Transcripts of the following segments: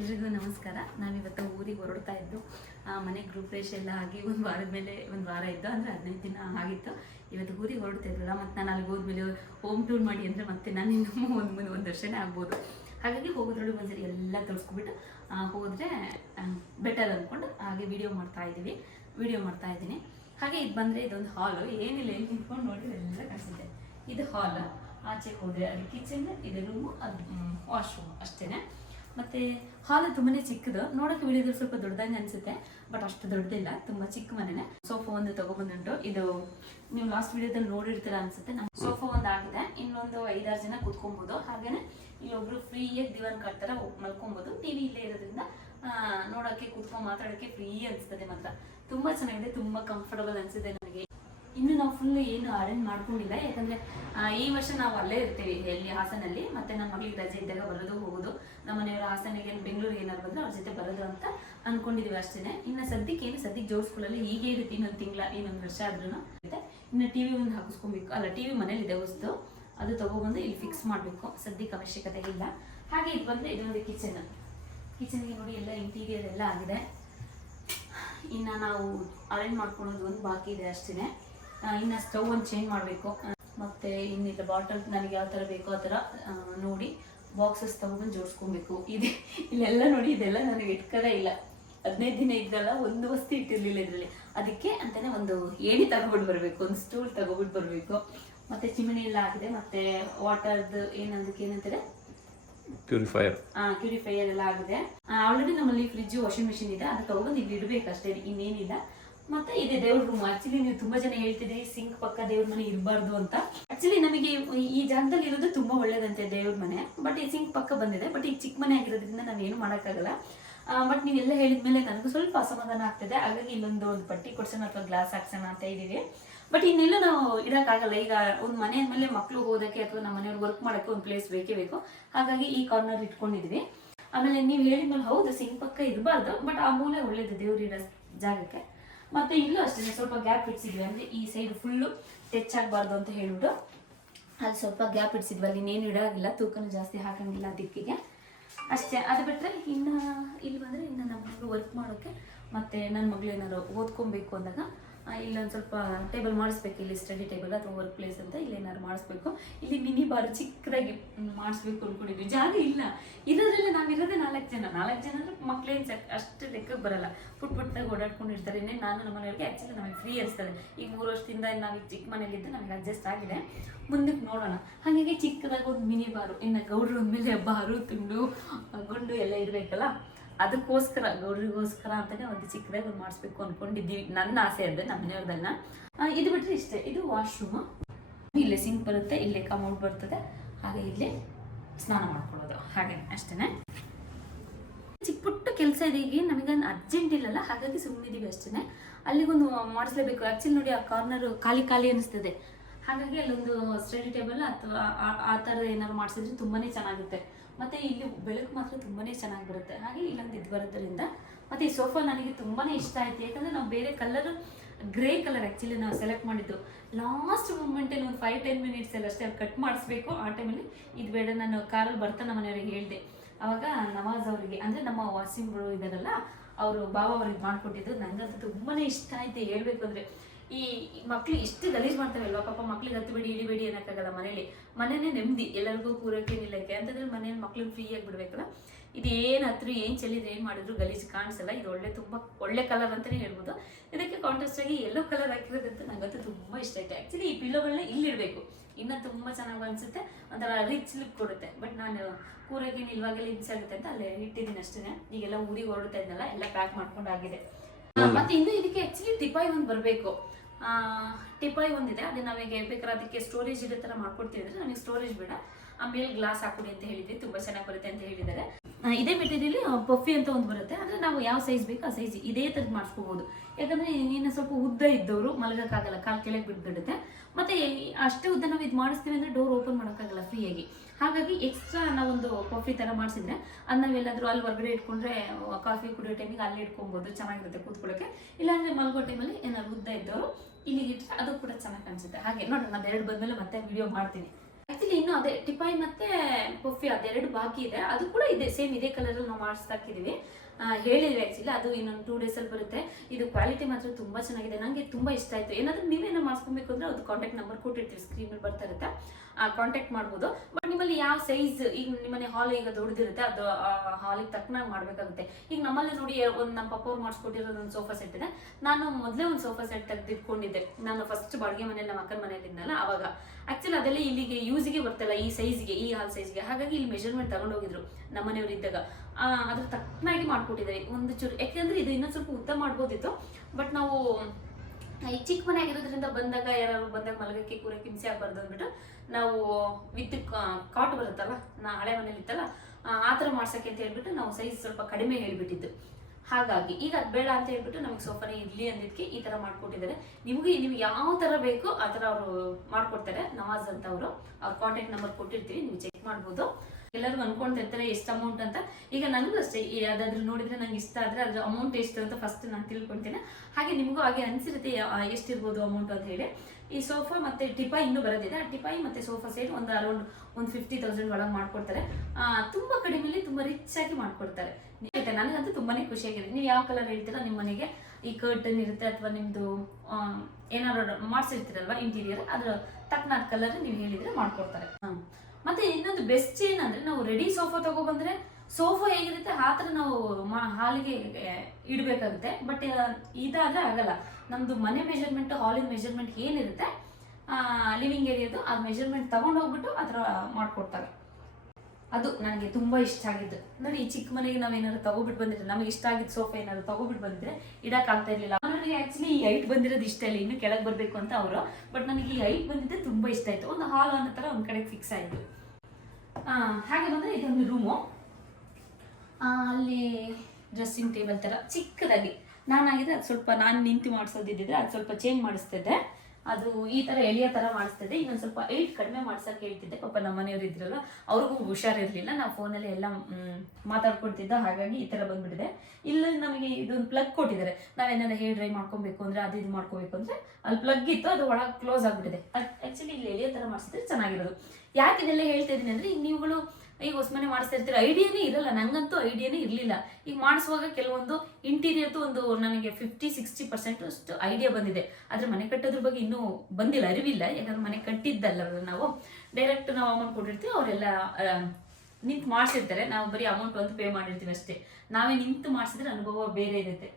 ಎಲ್ರಿಗೂ ನಮಸ್ಕಾರ. ನಾವಿವತ್ತು ಊರಿಗೆ ಹೊರಡ್ತಾ ಇದ್ದು ಮನೆ ಗೃಹಪ್ರವೇಶ ಎಲ್ಲ ಆಗಿ ಒಂದು ವಾರದ ಮೇಲೆ ಒಂದು ವಾರ ಇದ್ದು, ಅಂದರೆ 15 ದಿನ ಆಗಿತ್ತು. ಇವತ್ತು ಊರಿಗೆ ಹೊರಡ್ತಾ ಇದ್ರಲ್ಲ, ಮತ್ತು ನಾನು ಅಲ್ಲಿಗೆ ಹೋದ್ಮೇಲೆ ಹೋಮ್ ಟೂರ್ ಮಾಡಿ ಅಂದರೆ ಮತ್ತೆ ನಾನು ಇನ್ನೂ ಒಂದು ವರ್ಷನೇ ಆಗ್ಬೋದು. ಹಾಗಾಗಿ ಹೋಗೋದ್ರೊಳಗೆ ಒಂದ್ಸರಿ ಎಲ್ಲ ತೋರಿಸ್ಕೊಬಿಟ್ಟು ಹೋದರೆ ಬೆಟರ್ ಅಂದ್ಕೊಂಡು ಹಾಗೆ ವಿಡಿಯೋ ಮಾಡ್ತಾ ಇದ್ದೀನಿ. ಹಾಗೆ ಇದು ಬಂದರೆ ಇದೊಂದು ಹಾಲು, ಏನಿಲ್ಲ ಇಲ್ಲಿ ನಿಂತ್ಕೊಂಡು ನೋಡಿದ್ರೆ ಎಲ್ಲ ಕಾಣಿಸುತ್ತೆ. ಇದು ಹಾಲ್, ಆಚೆಗೆ ಹೋದರೆ ಅದು ಕಿಚನ್, ಇದು ರೂಮು, ಅದು ವಾಶ್ರೂಮ್ ಅಷ್ಟೇ. ಮತ್ತು ಹಾಲು ತುಂಬಾ ಚಿಕ್ಕದು, ನೋಡೋಕ್ಕೆ ವಿಡಿಯೋದಲ್ಲಿ ಸ್ವಲ್ಪ ದೊಡ್ಡದಾಗಿ ಅನಿಸುತ್ತೆ, ಬಟ್ ಅಷ್ಟು ದೊಡ್ಡದಿಲ್ಲ, ತುಂಬ ಚಿಕ್ಕ ಮನೆನೇ. ಸೋಫಾ ಒಂದು ತೊಗೊಬಂದುಂಟು, ಇದು ನೀವು ಲಾಸ್ಟ್ ವಿಡಿಯೋದಲ್ಲಿ ನೋಡಿರ್ತೀರ ಅನಿಸುತ್ತೆ. ನಮ್ಮ ಸೋಫಾ ಒಂದು ಆಗಿದೆ, ಇನ್ನೊಂದು 5-6 ಜನ ಕೂತ್ಕೊಬೋದು. ಹಾಗೆಯೇ ಇಲ್ಲೊಬ್ರು ಫ್ರೀಯಾಗಿ ದಿವಾನ್ ಕಟ್ಟಾರ ಮಲ್ಕೊಬೋದು. ಟಿ ವಿ ಇಲ್ಲೇ ಇರೋದ್ರಿಂದ ನೋಡೋಕ್ಕೆ ಕೂತ್ಕೊಂಡು ಮಾತಾಡೋಕ್ಕೆ ಫ್ರೀ ಅನಿಸ್ತದೆ. ಮಾತ್ರ ತುಂಬ ಚೆನ್ನಾಗಿದೆ, ತುಂಬ ಕಂಫರ್ಟಬಲ್ ಅನಿಸಿದೆ ನನಗೆ. ಇನ್ನು ನಾವು ಫುಲ್ ಏನು ಅರೇಂಜ್ ಮಾಡ್ಕೊಂಡಿಲ್ಲ, ಯಾಕಂದರೆ ಈ ವರ್ಷ ನಾವು ಅಲ್ಲೇ ಇರ್ತೀವಿ, ಎಲ್ಲಿ ಹಾಸನಲ್ಲಿ. ಮತ್ತು ನಮ್ಮ ಮಗಳಿಗೆ ರಜೆ ಇದ್ದಾಗ ಬರೋದು ಹೋಗೋದು, ನಮ್ಮ ಮನೆಯವರ ಹಾಸನಿಗೆ ಬೆಂಗಳೂರಿಗೆ ಏನಾರು ಬಂದರೆ ಅವ್ರ ಜೊತೆ ಬರೋದು ಅಂತ ಅಂದ್ಕೊಂಡಿದ್ದೀವಿ ಅಷ್ಟೇ. ಇನ್ನು ಸದ್ಯಕ್ಕೆ ಜೋಡಿಸ್ಕೊಳ್ಳಲ್ಲ, ಹೀಗೆ ಇರುತ್ತೆ. ಇನ್ನೊಂದು ವರ್ಷ ಆದ್ರೂ ಇನ್ನು ಟಿ ವಿ ಒಂದು ಹಾಕಿಸ್ಕೊಬೇಕು. ಅಲ್ಲ, ಟಿ ವಿ ಮನೇಲಿದೆ ವಸ್ತು, ಅದು ತೊಗೊಬಂದು ಇಲ್ಲಿ ಫಿಕ್ಸ್ ಮಾಡಬೇಕು. ಸದ್ಯಕ್ಕೆ ಅವಶ್ಯಕತೆ ಇಲ್ಲ. ಹಾಗೆ ಇದು ಬಂದರೆ ಇದೊಂದು ಕಿಚನ್ಗೆ ನೋಡಿ ಎಲ್ಲ ಇಂಟೀರಿಯರ್ ಎಲ್ಲ ಆಗಿದೆ. ಇನ್ನು ನಾವು ಅರೇಂಜ್ ಮಾಡ್ಕೊಳ್ಳೋದು ಒಂದು ಬಾಕಿ ಇದೆ ಅಷ್ಟೇ. ಇನ್ನು ಸ್ಟವ್ ಒಂದು ಚೇಂಜ್ ಮಾಡಬೇಕು. ಮತ್ತು ಇನ್ನಿಲ್ಲ ಬಾಟಲ್ ನನಗೆ ಯಾವ ಥರ ಬೇಕೋ ಆ ಥರ ನೋಡಿ ಬಾಕ್ಸಸ್ ತೊಗೊಂಡು ಜೋಡಿಸ್ಕೊಬೇಕು. ಇಲ್ಲೆಲ್ಲ ನೋಡಿ, ಇದೆಲ್ಲ ನನಗೆ ಇಟ್ಕೋದೇ ಇಲ್ಲ. 15 ದಿನ ಇದ್ದಲ್ಲ, ಒಂದು ವಸ್ತು ಇಟ್ಟಿರಲಿಲ್ಲ ಇದರಲ್ಲಿ. ಅದಕ್ಕೆ ಅಂತಲೇ ಒಂದು ಏಣಿ ತಗೊಬಿಟ್ಟು ಬರಬೇಕು, ಒಂದು ಸ್ಟೂಲ್ ತಗೊಬಿಟ್ಟು ಬರಬೇಕು. ಮತ್ತು ಚಿಮಣಿ ಎಲ್ಲ ಆಗಿದೆ. ಮತ್ತು ವಾಟರ್ದು ಏನಂತಾರೆ ಕ್ಯೂರಿಫೈಯರ್ ಎಲ್ಲ ಆಗಿದೆ. ಆಲ್ರೆಡಿ ನಮ್ಮಲ್ಲಿ ಫ್ರಿಜ್, ವಾಷಿಂಗ್ ಮಿಷಿನ್ ಇದೆ, ಅದು ತಗೊಂಡು ಇಲ್ಲಿ ಇಡಬೇಕು ಅಷ್ಟೇ, ಇನ್ನೇನಿಲ್ಲ. ಮತ್ತೆ ಇದೆ ದೇವ್ರ ರೂಮ್. ಆಕ್ಚುಲಿ ನೀವು ತುಂಬಾ ಜನ ಹೇಳ್ತಿದ್ರಿ ಸಿಂಕ್ ಪಕ್ಕ ದೇವ್ರ ಮನೆ ಇರಬಾರ್ದು ಅಂತ. ಆಕ್ಚುಲಿ ನಮಗೆ ಈ ಜಾಗದಲ್ಲಿ ಇರೋದು ತುಂಬಾ ಒಳ್ಳೇದಂತೆ ದೇವ್ರ ಮನೆ, ಬಟ್ ಈ ಸಿಂಕ್ ಪಕ್ಕ ಬಂದಿದೆ. ಬಟ್ ಈ ಚಿಕ್ಕ ಮನೆ ಆಗಿರೋದ್ರಿಂದ ನಾವೇನು ಮಾಡೋಕ್ಕಾಗಲ್ಲ. ಬಟ್ ನೀವೆಲ್ಲ ಹೇಳಿದ್ಮೇಲೆ ನನಗೂ ಸ್ವಲ್ಪ ಅಸಮಾಧಾನ ಆಗ್ತಿದೆ. ಹಾಗಾಗಿ ಇಲ್ಲೊಂದು ಪಟ್ಟಿ ಕೊಡ್ಸೋಣ ಅಥವಾ ಗ್ಲಾಸ್ ಹಾಕ್ಸೋಣ ಅಂತ ಇದೀವಿ. ಬಟ್ ಇನ್ನೆಲ್ಲ ನಾವು ಇಡೋಕ್ಕಾಗಲ್ಲ. ಈಗ ಒಂದು ಮನೆ ಮೇಲೆ ಮಕ್ಕಳು ಓದೋಕ್ಕೆ ಅಥವಾ ನಮ್ಮ ಮನೆಯವ್ರು ವರ್ಕ್ ಮಾಡೋಕ್ಕೆ ಒಂದು ಪ್ಲೇಸ್ ಬೇಕೇ ಬೇಕು. ಹಾಗಾಗಿ ಈ ಕಾರ್ನರ್ ಇಟ್ಕೊಂಡಿದ್ವಿ. ಆಮೇಲೆ ನೀವು ಹೇಳಿದ್ಮೇಲೆ ಹೌದು, ಸಿಂಕ್ ಪಕ್ಕ ಇರಬಾರ್ದು, ಬಟ್ ಆ ಮೂಲೆ ಒಳ್ಳೇದು ದೇವ್ರಿರೋ ಜಾಗಕ್ಕೆ. ಮತ್ತೆ ಇಲ್ಲೂ ಅಷ್ಟೇ ಸ್ವಲ್ಪ ಗ್ಯಾಪ್ ಇಡ್ಸಿದ್ವಿ, ಅಂದರೆ ಈ ಸೈಡ್ ಫುಲ್ಲು ಟಚ್ ಆಗಬಾರ್ದು ಅಂತ ಹೇಳ್ಬಿಟ್ಟು ಅಲ್ಲಿ ಸ್ವಲ್ಪ ಗ್ಯಾಪ್ ಇಡ್ಸಿದ್ವಿ. ಅಲ್ಲಿ ಇನ್ನೇನು ಇಡೋಗಿಲ್ಲ, ತೂಕನೂ ಜಾಸ್ತಿ ಹಾಕಂಗಿಲ್ಲ ದಿಕ್ಕಿಗೆ ಅಷ್ಟೇ. ಅದು ಬಿಟ್ಟರೆ ಇನ್ನು ಇಲ್ಲಿ ಬಂದರೆ ಇನ್ನು ನಮ್ಮ ಮಗಳು ವರ್ಕ್ ಮಾಡೋಕ್ಕೆ ಮತ್ತು ನನ್ನ ಮಗಳು ಏನಾದ್ರು ಓದ್ಕೊಬೇಕು ಅಂದಾಗ ಇಲ್ಲೊಂದು ಸ್ವಲ್ಪ ಟೇಬಲ್ ಮಾಡಿಸ್ಬೇಕು. ಇಲ್ಲಿ ಸ್ಟಡಿ ಟೇಬಲ್ ಅಥವಾ ವರ್ಕ್ ಪ್ಲೇಸ್ ಅಂತ ಇಲ್ಲಿ ಏನಾದ್ರು ಮಾಡಿಸ್ಬೇಕು. ಇಲ್ಲಿ ಮಿನಿ ಬಾರ್ ಚಿಕ್ಕದಾಗಿ ಮಾಡಿಸ್ಬೇಕು ಅಂದ್ಕೊಂಡಿದ್ವಿ. ಜಾಗ ಇಲ್ಲ, ಇರೋದ್ರಲ್ಲಿ ನಾವಿರೋದೇ 4 ಜನ ಅಂದರೆ ಮಕ್ಳೇನು ಅಷ್ಟು ಲೆಕ್ಕಕ್ಕೆ ಬರಲ್ಲ. ಪುಟ್ಟಾಗಿ ಓಡಾಡ್ಕೊಂಡಿರ್ತಾರೆ. ನಾನು ನಮ್ಮ ಮನೆಯವ್ರಿಗೆ ಆ್ಯಕ್ಚುಲಿ ನಮಗೆ ಫ್ರೀ ಅನಿಸ್ತದೆ. ಈಗ 3 ವರ್ಷದಿಂದ ನಾವೀಗ ಚಿಕ್ಕ ಮನೇಲಿದ್ದು ನಮಗೆ ಅಡ್ಜಸ್ಟ್ ಆಗಿದೆ. ಮುಂದಕ್ಕೆ ನೋಡೋಣ. ಹಾಗಾಗಿ ಚಿಕ್ಕದಾಗಿ ಒಂದು ಮಿನಿ ಬಾರು. ಇನ್ನು ಗೌಡ್ರು ಅಂದಮೇಲೆ ಬಾರು, ತುಂಡು, ಗುಂಡು ಎಲ್ಲ ಇರಬೇಕಲ್ಲ, ಅದಕ್ಕೋಸ್ಕರ ಗೌಡ್ರಿಗೋಸ್ಕರ ಅಂತಲೇ ಒಂದು ಚಿಕ್ಕದಾಗಿ ಒಂದು ಮಾಡಿಸ್ಬೇಕು ಅಂದ್ಕೊಂಡಿದ್ದೀವಿ. ನನ್ನ ಆಸೆ ಅಂದರೆ ನಮ್ಮ ಮನೆಯವ್ರದನ್ನ. ಇದು ಬಿಟ್ಟರೆ ಇಷ್ಟೇ. ಇದು ವಾಶ್ರೂಮು. ಇಲ್ಲೇ ಸಿಂಕ್ ಬರುತ್ತೆ, ಇಲ್ಲೇ ಕಮೋಡ್ ಬರ್ತದೆ, ಹಾಗೆ ಇಲ್ಲೇ ಸ್ನಾನ ಮಾಡ್ಕೊಳ್ಳೋದು, ಹಾಗೆ ಅಷ್ಟೇ. ಚಿಕ್ಕ ಪುಟ್ಟ ಕೆಲಸ ಇದೆ. ಈಗ ನಮಗೇನು ಅರ್ಜೆಂಟ್ ಇಲ್ಲಲ್ಲ, ಹಾಗಾಗಿ ಸುಮ್ಮನಿದ್ದೀವಿ ಅಷ್ಟೇ. ಅಲ್ಲಿಗೊಂದು ಮಾಡಿಸ್ಲೇಬೇಕು. ಆ್ಯಕ್ಚುಲಿ ನೋಡಿ, ಆ ಕಾರ್ನರು ಖಾಲಿ ಅನಿಸ್ತದೆ. ಹಾಗಾಗಿ ಅಲ್ಲೊಂದು ಸ್ಟಡಿ ಟೇಬಲ್ ಅಥವಾ ಆ ಥರದ ಏನಾದ್ರು ಮಾಡಿಸಿದ್ರೆ ತುಂಬಾ ಚೆನ್ನಾಗುತ್ತೆ. ಮತ್ತು ಇಲ್ಲಿ ಬೆಳಕು ಮಾತ್ರ ತುಂಬಾ ಚೆನ್ನಾಗಿ ಬರುತ್ತೆ. ಹಾಗೆ ಇಲ್ಲೊಂದು ಇದು ಬರೋದ್ರಿಂದ. ಮತ್ತು ಈ ಸೋಫಾ ನನಗೆ ತುಂಬಾ ಇಷ್ಟ ಆಯಿತು. ಯಾಕಂದರೆ ನಾವು ಬೇರೆ ಕಲರು, ಗ್ರೇ ಕಲರ್ ಆ್ಯಕ್ಚುಲಿ ನಾವು ಸೆಲೆಕ್ಟ್ ಮಾಡಿದ್ದು. ಲಾಸ್ಟ್ ಮೂಮೆಂಟಲ್ಲಿ ಒಂದು 5-10 ಮಿನಿಟ್ಸ್ ಎಲ್ಲ ಅಷ್ಟೇ ಕಟ್ ಮಾಡಿಸ್ಬೇಕು. ಆ ಟೈಮಲ್ಲಿ ಇದು ಬೇಡ, ನಾನು ಕಾರಲ್ಲಿ ಬರ್ತಾ ನಮ್ಮ ಮನೆಯವ್ರಿಗೆ ಹೇಳಿದೆ. ಆವಾಗ ನವಾಜ್ ಅವರಿಗೆ, ಅಂದರೆ ನಮ್ಮ ವಾಸಿಂಬ್ರು ಇದ್ದಾರಲ್ಲ, ಅವರು ಬಾವ ಅವ್ರಿಗೆ ಮಾಡಿಕೊಟ್ಟಿದ್ದು. ನನಗಂತೂ ತುಂಬಾ ಇಷ್ಟ ಆಯಿತು. ಹೇಳಬೇಕು ಅಂದರೆ ಈ ಮಕ್ಳು ಎಷ್ಟು ಗಲೀಜು ಮಾಡ್ತಾವಲ್ವ, ಪಾಪ ಮಕ್ಳಿಗೆ ಹತ್ತಬೇಡಿ ಇಳಿಬೇಡಿ ಅನ್ನೋಕ್ಕಾಗಲ್ಲ. ಮನೇನೇ ನೆಮ್ಮದಿ, ಎಲ್ಲರಿಗೂ ಕೂರಕ್ಕೆ ನಿಲ್ಲಕ್ಕೆ ಅಂತಂದ್ರೆ ಮನೇಲಿ ಮಕ್ಳಿಗೆ ಫ್ರೀಯಾಗಿ ಬಿಡ್ಬೇಕಲ್ಲ. ಇದು ಏನು ಹತ್ರ ಏನು ಚೆಲ್ಲಿದ್ರೆ ಏನು ಮಾಡಿದ್ರು ಗಲೀಜು ಕಾಣಿಸಲ್ಲ. ಇದು ತುಂಬ ಒಳ್ಳೆ ಕಲರ್ ಅಂತಲೇ ಹೇಳ್ಬೋದು. ಇದಕ್ಕೆ ಕಾಂಟ್ರಾಸ್ಟ್ ಆಗಿ ಯೆಲ್ಲೋ ಕಲರ್ ಹಾಕಿರೋದಂತ ನನಗಂತೂ ತುಂಬ ಇಷ್ಟ ಆಯಿತು. ಆ್ಯಕ್ಚುಲಿ ಈ ಪಿಲ್ಲೋಗಳನ್ನ ಇಲ್ಲಿಡಬೇಕು, ಇನ್ನೂ ತುಂಬ ಚೆನ್ನಾಗಿ ಅನಿಸುತ್ತೆ, ಒಂಥರ ರಿಚ್ ಲುಕ್ ಕೊಡುತ್ತೆ. ಬಟ್ ನಾನು ಕೂರಕ್ಕೆ ನಿಲ್ವಾಗೆಲ್ಲ ಹಿಂಸೆ ಆಗುತ್ತೆ ಅಂತ ಅಲ್ಲೇ ಇಟ್ಟಿದ್ದೀನಿ ಅಷ್ಟೇ. ಈಗೆಲ್ಲ ಊರಿಗೆ ಹೊರಡ್ತಾ ಇದ್ನಲ್ಲ, ಎಲ್ಲ ಪ್ಯಾಕ್ ಮಾಡ್ಕೊಂಡಾಗಿದೆ. ಮತ್ತು ಇನ್ನು ಇದಕ್ಕೆ ಆ್ಯಕ್ಚುಲಿ ಟಿಪಾಯಿ ಒಂದು ಬರಬೇಕು. ಟಿಪಾಯಿ ಒಂದಿದೆ, ಅದು ನಾವೀಗ ಬೇಕಾದ್ರೆ ಅದಕ್ಕೆ ಸ್ಟೋರೇಜ್ ಇರೋ ಥರ ಮಾಡ್ಕೊಡ್ತೀವಿ. ಅಂದರೆ ನನಗೆ ಸ್ಟೋರೇಜ್ ಬೇಡ, ಆಮೇಲೆ ಗ್ಲಾಸ್ ಹಾಕೊಡಿ ಅಂತ ಹೇಳಿದ್ವಿ. ತುಂಬ ಚೆನ್ನಾಗಿ ಬರುತ್ತೆ ಅಂತ ಹೇಳಿದ್ದಾರೆ. ಇದೇ ಮೆಟೀರಿಯಲ್ ಪಫಿ ಅಂತ ಒಂದು ಬರುತ್ತೆ. ಅಂದರೆ ನಾವು ಯಾವ ಸೈಜ್ ಬೇಕೋ ಆ ಸೈಜ್ ಇದೇ ಥರದ್ದು ಮಾಡಿಸ್ಕೋಬೋದು. ಯಾಕಂದರೆ ಇನ್ನು ಸ್ವಲ್ಪ ಉದ್ದ ಇದ್ದವರು ಮಲಗೋಕ್ಕಾಗಲ್ಲ, ಕಾಲು ಕೆಳಗೆ ಬಿಡ್ಬಿಡುತ್ತೆ. ಮತ್ತು ಅಷ್ಟೇ ಉದ್ದ ನಾವು ಇದು ಮಾಡಿಸ್ತೀವಿ ಅಂದರೆ ಡೋರ್ ಓಪನ್ ಮಾಡೋಕ್ಕಾಗಲ್ಲ ಫ್ರೀಯಾಗಿ. ಹಾಗಾಗಿ ಎಕ್ಸ್ಟ್ರಾ ನಾವೊಂದು ಕಾಫಿ ಥರ ಮಾಡಿಸಿದ್ರೆ ಅದು ನಾವೆಲ್ಲಾದರೂ ಅಲ್ಲಿ ಹೊರಗಡೆ ಇಟ್ಕೊಂಡ್ರೆ ಕಾಫಿ ಕುಡಿಯೋ ಟೈಮಿಗೆ ಅಲ್ಲೇ ಇಟ್ಕೊಬೋದು, ಚೆನ್ನಾಗಿರುತ್ತೆ ಕೂತ್ಕೊಳ್ಳೋಕ್ಕೆ. ಇಲ್ಲಾಂದರೆ ಮಲ್ಗೋ ಟೈಮಲ್ಲಿ ಏನಾದ್ರು ಉದ್ದ ಇದ್ದವರು ಇಲ್ಲಿಗೆ ಇಟ್ಟರೆ ಅದು ಕೂಡ ಚೆನ್ನಾಗಿ ಕಾಣಿಸುತ್ತೆ. ಹಾಗೆ ನೋಡಿ, ನಾನು 2 ಬಂದಮೇಲೆ ಮತ್ತೆ ವಿಡಿಯೋ ಮಾಡ್ತೀನಿ. ಆಕ್ಚುಲಿ ಇನ್ನು ಅದೇ ಟಿಪಾಯ್ ಮತ್ತೆ ಪುಫಿ ಅದೆರಡು ಬಾಕಿ ಇದೆ. ಅದು ಕೂಡ ಇದೆ ಸೇಮ್ ಇದೇ ಕಲರಲ್ಲಿ ನಾವು ಮಾಡಿಸ್ತಾಕಿದೀವಿ. ಹೇಳಿದ್ವಿ ಆಕ್ಚುಲಿ ಅದು ಇನ್ನೊಂದು 2 days ಅಲ್ಲಿ ಬರುತ್ತೆ. ಇದು ಕ್ವಾಲಿಟಿ ಮಾತ್ರ ತುಂಬಾ ಚೆನ್ನಾಗಿದೆ, ನಂಗೆ ತುಂಬಾ ಇಷ್ಟ ಆಯ್ತು. ಏನಾದ್ರೂ ನೀವೇನೋ ಮಾಡಿಸ್ಕೊಬೇಕು ಅಂದ್ರೆ ಅದು ಕಾಂಟ್ಯಾಕ್ಟ್ ನಂಬರ್ ಕೊಟ್ಟಿರ್ತೀವಿ, ಸ್ಕ್ರೀನ್ ಮೇಲೆ ಬರ್ತಾ ಇರುತ್ತೆ, ಕಾಂಟ್ಯಾಕ್ಟ್ ಮಾಡ್ಬೋದು. ಬಟ್ ನಿಮ್ಮಲ್ಲಿ ಯಾವ ಸೈಜ್, ಈಗ ನಿಮ್ಮನೆ ಹಾಲ್ ಈಗ ದೊಡ್ಡದಿರುತ್ತೆ, ಅದು ಹಾಲಿಗೆ ತಕ್ಕನಾಗಿ ಮಾಡ್ಬೇಕಾಗುತ್ತೆ. ಈಗ ನಮ್ಮಲ್ಲಿ ನೋಡಿ ಒಂದು ನಮ್ಮ ಪಪ್ಪ ಅವ್ರು ಮಾಡಿಸ್ಕೊಟ್ಟಿರೋದು ಒಂದು ಸೋಫಾ ಸೆಟ್ ಇದೆ. ನಾನು ಮೊದಲೇ ಒಂದು ಸೋಫಾ ಸೆಟ್ ತೆಗೆದಿಟ್ಕೊಂಡಿದ್ದೆ, ನಾನು ಫಸ್ಟ್ ಬಾಡಿಗೆ ಮನೇಲಿ ನಮ್ಮ ಅಕ್ಕನ ಮನೇಲಿ ಇದ್ನಲ್ಲ ಅವಾಗ. ಆಕ್ಚುಲಿ ಅದೆಲ್ಲ ಇಲ್ಲಿಗೆ ಯೂಸ್ಗೆ ಬರ್ತಲ್ಲ, ಈ ಸೈಜ್ಗೆ, ಈ ಹಾಲ್ ಸೈಜ್ಗೆ. ಹಾಗಾಗಿ ಇಲ್ಲಿ ಮೆಜರ್ಮೆಂಟ್ ತಗೊಂಡೋಗಿದ್ರು ನಮ್ಮನೆಯವರು ಇದ್ದಾಗ, ಅದ್ರ ತಕ್ಕನಾಗಿ ಮಾಡ್ಕೊಟ್ಟಿದ್ದಾರೆ ಒಂದು ಚೂರು. ಯಾಕೆಂದ್ರೆ ಇದು ಇನ್ನೊಂದು ಸ್ವಲ್ಪ ಉದ್ದ ಮಾಡ್ಬೋದಿತ್ತು, ಬಟ್ ನಾವು ಈ ಚಿಕ್ಕ ಮನೆ ಆಗಿರೋದ್ರಿಂದ ಬಂದಾಗ ಯಾರು ಬಂದಾಗ ಮಲಗಕ್ಕೆ ಕೂರಕ್ಕೆ ಹಿಂಸೆ ಆಗ್ಬಾರ್ದು ಅಂದ್ಬಿಟ್ಟು ನಾವು ವಿತ್ ಕಾಟ್ ಬರುತ್ತಲ್ಲ, ಹಳೆ ಮನೇಲಿ ಇತ್ತಲ್ಲ ಆ ಥರ ಮಾಡ್ಸಕ್ಕೆ ಅಂತ ಹೇಳ್ಬಿಟ್ಟು ನಾವು ಸೈಜ್ ಸ್ವಲ್ಪ ಕಡಿಮೆ ಹೇಳ್ಬಿಟ್ಟಿದ್ದು. ಹಾಗಾಗಿ ಈಗ ಅದು ಬೇಡ ಅಂತ ಹೇಳ್ಬಿಟ್ಟು ನಮಗೆ ಸೋಫಾನೇ ಇರಲಿ ಅಂದಿದ್ದಕ್ಕೆ ಈ ಥರ ಮಾಡ್ಕೊಟ್ಟಿದ್ದಾರೆ. ನಿಮ್ಗೆ ಯಾವ ಥರ ಬೇಕು ಆ ಥರ ಅವರು ಮಾಡ್ಕೊಡ್ತಾರೆ. ನವಾಜ್ ಅಂತ ಅವ್ರ ಕಾಂಟ್ಯಾಕ್ಟ್ ನಂಬರ್ ಕೊಟ್ಟಿರ್ತೀವಿ, ನೀವು ಚೆಕ್ ಮಾಡ್ಬೋದು. ಎಲ್ಲರೂ ಅನ್ಕೊಂಡಿರ್ತಾರೆ ಎಷ್ಟು ಅಮೌಂಟ್ ಅಂತ. ಈಗ ನನಗೂ ಅಷ್ಟೇ, ಯಾವ್ದಾದ್ರು ನೋಡಿದ್ರೆ ನಂಗೆ ಇಷ್ಟ ಆದ್ರೆ ಅದ್ರ ಅಮೌಂಟ್ ಎಷ್ಟು ಅಂತ ಫಸ್ಟ್ ನಾನು ತಿಳ್ಕೊಳ್ತೇನೆ. ಹಾಗೆ ನಿಮಗೂ ಹಾಗೆ ಅನ್ಸಿರುತ್ತೆ ಎಷ್ಟಿರ್ಬೋದು ಅಮೌಂಟ್ ಅಂತ ಹೇಳಿ. ಈ ಸೋಫಾ ಮತ್ತೆ ಟಿಪಾಯ್ ಇನ್ನೂ ಬರೋದಿದೆ. ಆ ಟಿಪಾಯ್ ಮತ್ತೆ ಸೋಫಾ ಸೇರಿ ಒಂದು ಅರೌಂಡ್ 50,000 ಒಳಗೆ ಮಾಡ್ಕೊಡ್ತಾರೆ. ತುಂಬಾ ಕಡಿಮೆಲಿ ತುಂಬಾ ರಿಚ್ ಆಗಿ ಮಾಡ್ಕೊಡ್ತಾರೆ. ನನಗಂತೂ ತುಂಬಾನೇ ಖುಷಿಯಾಗಿದೆ. ನೀವು ಯಾವ ಕಲರ್ ಹೇಳ್ತೀರಾ ನಿಮ್ಮ ಮನೆಗೆ, ಈ ಕರ್ಟನ್ ಇರುತ್ತೆ ಅಥವಾ ನಿಮ್ದು ಏನಾದ್ರು ಮಾಡಿಸಿರ್ತೀರಲ್ವಾ ಇಂಟೀರಿಯರ್, ಅದ್ರ ತಕ್ಕನಾದ ಕಲರ್ ನೀವು ಹೇಳಿದ್ರೆ ಮಾಡ್ಕೊಡ್ತಾರೆ. ಮತ್ತೆ ಇನ್ನೊಂದು ಬೆಸ್ಟ್ ಏನಂದ್ರೆ, ನಾವು ರೆಡಿ ಸೋಫಾ ತಗೊಬಂದ್ರೆ ಸೋಫಾ ಹೇಗಿರುತ್ತೆ ಆ ಥರ ನಾವು ಹಾಲಿಗೆ ಇಡಬೇಕಾಗುತ್ತೆ. ಬಟ್ ಇದಾದ್ರೆ ಆಗಲ್ಲ. ನಮ್ದು ಮನೆ ಮೆಜರ್ಮೆಂಟ್, ಹಾಲಿನ ಮೆಜರ್ಮೆಂಟ್ ಏನಿರುತ್ತೆ ಲಿವಿಂಗ್ ಏರಿಯಾದು, ಆ ಮೆಜರ್ಮೆಂಟ್ ತಗೊಂಡೋಗ್ಬಿಟ್ಟು ಆ ಥರ ಮಾಡ್ಕೊಡ್ತಾರೆ. ಅದು ನನಗೆ ತುಂಬಾ ಇಷ್ಟ ಆಗಿದ್ದು. ನೋಡಿ, ಈ ಚಿಕ್ಕ ಮನೆಗೆ ನಾವೇನಾದ್ರು ತಗೋಬಿಟ್ಟು ಬಂದಿದ್ರೆ, ನಮಗೆ ಇಷ್ಟ ಆಗಿದ್ದು ಸೋಫಾ ಏನಾದ್ರು ತಗೋಬಿಟ್ಟು ಬಂದಿದ್ರೆ ಇಡಕ್ ಆಗ್ತಾ ಇರ್ಲಿಲ್ಲ. ನನಗೆ ಆಕ್ಚುಲಿ ಈ ಹೈಟ್ ಬಂದಿರೋದು ಇಷ್ಟ ಇಲ್ಲ, ಇನ್ನು ಕೆಳಗೆ ಬರ್ಬೇಕು ಅಂತ ಅವರು. ಬಟ್ ನನಗೆ ಈ ಹೈಟ್ ಬಂದಿದ್ದೆ ತುಂಬಾ ಇಷ್ಟ ಆಯ್ತು. ಒಂದು ಹಾಲ್ ಅನ್ನೋ ತರ ಒಂದ್ ಕಡೆ ಫಿಕ್ಸ್ ಆಯ್ತು. ಹಾಗೆ ಬಂದ್ರೆ ಇದೊಂದು ರೂಮು. ಅಲ್ಲಿ ಡ್ರೆಸ್ಸಿಂಗ್ ಟೇಬಲ್ ತರ ಚಿಕ್ಕದಾಗಿ ನಾನಾಗಿದ್ರೆ ಅದು ಸ್ವಲ್ಪ ನಾನು ನಿಂತು ಮಾಡಿಸೋದಿದ್ದಿದ್ರೆ ಅದು ಸ್ವಲ್ಪ ಚೇಂಜ್ ಮಾಡಿಸ್ತಿದ್ದೆ. ಅದು ಈ ತರ ಎಳೆಯ ತರ ಮಾಡಿಸ್ತಿದ್ದೆ. ಇನ್ನೊಂದು ಸ್ವಲ್ಪ 8 ಕಡಿಮೆ ಮಾಡ್ಸಕ್ಕೆ ಹೇಳ್ತಿದ್ದೆ. ಪಾಪ ನಮ್ಮ ಮನೆಯವರು ಇದ್ರಲ್ಲ, ಅವ್ರಿಗೂ ಹುಷಾರಿರ್ಲಿಲ್ಲ. ನಾವು ಫೋನಲ್ಲಿ ಎಲ್ಲ ಮಾತಾಡ್ಕೊಳ್ತಿದ್ದ, ಹಾಗಾಗಿ ಈ ತರ ಬಂದ್ಬಿಟ್ಟಿದೆ. ಇಲ್ಲಿ ನಮಗೆ ಇದೊಂದು ಪ್ಲಗ್ ಕೊಟ್ಟಿದ್ದಾರೆ. ನಾವೇನಾದ್ರು ಹೇರ್ ಡ್ರೈ ಮಾಡ್ಕೊಬೇಕು ಅಂದ್ರೆ, ಅದು ಇದು ಮಾಡ್ಕೋಬೇಕು ಅಂದ್ರೆ ಅಲ್ಲಿ ಪ್ಲಗ್ ಇತ್ತು, ಅದು ಒಳಗೆ ಕ್ಲೋಸ್ ಆಗ್ಬಿಟ್ಟಿದೆ. ಆಕ್ಚುಲಿ ಇಲ್ಲಿ ಎಳೆಯ ತರ ಮಾಡಿಸಿದ್ರೆ ಚೆನ್ನಾಗಿರೋದು. ಯಾಕೆ ಇದೆಲ್ಲ ಹೇಳ್ತಾ ಇದೀನಿ ಅಂದ್ರೆ, ಈಗ ನೀವುಗಳು ಈಗ ಹೊಸಮನೆ ಮಾಡಿಸ್ತಾ ಇರ್ತೀರ, ಐಡಿಯಾನೇ ಇರಲ್ಲ. ನಂಗಂತೂ ಐಡಿಯಾನೇ ಇರಲಿಲ್ಲ. ಈಗ ಮಾಡಿಸುವಾಗ ಕೆಲವೊಂದು ಇಂಟೀರಿಯರ್ದು ಒಂದು ನನಗೆ 50-60% ಅಷ್ಟು ಐಡಿಯಾ ಬಂದಿದೆ. ಆದ್ರೆ ಮನೆ ಕಟ್ಟೋದ್ರ ಬಗ್ಗೆ ಇನ್ನೂ ಬಂದಿಲ್ಲ, ಅರಿವಿಲ್ಲ. ಯಾಕಂದ್ರೆ ಮನೆ ಕಟ್ಟಿದ್ದಲ್ಲ ನಾವು, ಡೈರೆಕ್ಟ್ ನಾವು ಅಮೌಂಟ್ ಕೊಟ್ಟಿರ್ತೀವಿ, ಅವರೆಲ್ಲ ನಿಂತು ಮಾಡಿಸಿರ್ತಾರೆ. ನಾವು ಬರೀ ಅಮೌಂಟ್ ಒಂದು ಪೇ ಮಾಡಿರ್ತೀವಿ ಅಷ್ಟೇ. ನಾವೇ ನಿಂತು ಮಾಡಿಸಿದ್ರೆ ಅನುಭವ ಬೇರೆ ಇರುತ್ತೆ.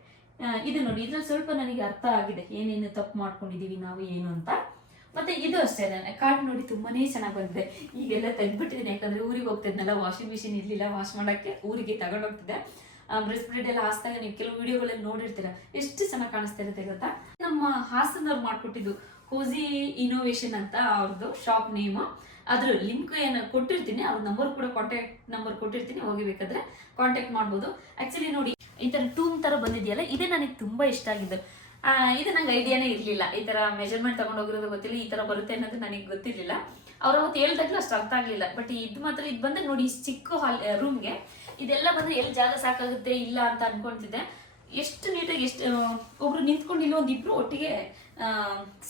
ಇದು ನೋಡಿ, ಇದ್ರಲ್ಲಿ ಸ್ವಲ್ಪ ನನಗೆ ಅರ್ಥ ಆಗಿದೆ ಏನೇನು ತಪ್ಪು ಮಾಡ್ಕೊಂಡಿದೀವಿ ನಾವು ಏನು ಅಂತ. ಮತ್ತೆ ಇದು ಅಷ್ಟೇ, ಕಾರ್ಡ್ ನೋಡಿ ತುಂಬಾನೇ ಚೆನ್ನಾಗಿ ಬಂದಿದೆ. ಈಗೆಲ್ಲ ತೆಗ್ದ್ಬಿಟ್ಟಿದ್ದೀನಿ, ಯಾಕಂದ್ರೆ ಊರಿಗೆ ಹೋಗ್ತಿದ್ನಲ್ಲ, ವಾಷಿಂಗ್ ಮಿಷಿನ್ ಇರ್ಲಿಲ್ಲ ವಾಶ್ ಮಾಡಕ್ಕೆ, ಊರಿಗೆ ತಗೊಂಡೋಗ್ತಿದ್ದೆ. ಬ್ರೆಸ್ಟ್ ಬ್ರೆಡ್ ಎಲ್ಲ ಹಾಸ್ದಾಗ ನೀವು ಕೆಲವು ವಿಡಿಯೋಗಳಲ್ಲಿ ನೋಡಿರ್ತೀರ, ಎಷ್ಟು ಚೆನ್ನಾಗಿ ಕಾಣಿಸ್ತಾ ಇರುತ್ತೆ ಗೊತ್ತಾ. ನಮ್ಮ ಹಾಸನವ್ರು ಮಾಡ್ಕೊಟ್ಟಿದ್ದು ಕೋಸಿ ಇನೋವೇಷನ್ ಅಂತ ಅವ್ರದ್ದು ಶಾಪ್ ನೇಮ್. ಅದ್ರ ಲಿಂಕ್ ಏನು ಕೊಟ್ಟಿರ್ತೀನಿ, ಅವ್ರ ನಂಬರ್ ಕೂಡ ಕಾಂಟ್ಯಾಕ್ಟ್ ನಂಬರ್ ಕೊಟ್ಟಿರ್ತೀನಿ, ಹೋಗಿಬೇಕಾದ್ರೆ ಕಾಂಟ್ಯಾಕ್ಟ್ ಮಾಡ್ಬೋದು. ಆಕ್ಚುಲಿ ನೋಡಿ, ಈ ತರ ಟೂಮ್ ತರ ಬಂದಿದೆಯಲ್ಲ, ಇದೇ ನನಗೆ ತುಂಬಾ ಇಷ್ಟ ಆಗಿದ್ದು. ಇದು ನಂಗೆ ಐಡಿಯಾನೇ ಇರಲಿಲ್ಲ. ಈ ತರ ಮೆಜರ್ಮೆಂಟ್ ತಗೊಂಡೋಗಿರೋದು ಗೊತ್ತಿಲ್ಲ, ಈ ತರ ಬರುತ್ತೆ ಅನ್ನೋದು ನನಗೆ ಗೊತ್ತಿರಲಿಲ್ಲ. ಅವ್ರು ಅವತ್ತು ಹೇಳ್ದಾಗ್ಲೂ ಅಷ್ಟು ಅರ್ಥ ಆಗಲಿಲ್ಲ. ಬಟ್ ಇದು ಮಾತ್ರ, ಇದು ಬಂದ್ರೆ ನೋಡಿ, ಇಷ್ಟು ಚಿಕ್ಕ ರೂಮ್ಗೆ ಇದೆಲ್ಲ ಬಂದ್ರೆ ಎಲ್ಲಿ ಜಾಗ ಸಾಕಾಗುತ್ತೆ ಇಲ್ಲ ಅಂತ ಅನ್ಕೊಂತಿದ್ದೆ. ಎಷ್ಟು ನೀಟಾಗಿ, ಎಷ್ಟು ಒಬ್ರು ನಿಂತ್ಕೊಂಡು ಇಲ್ಲ ಒಂದಿಬ್ರು ಒಟ್ಟಿಗೆ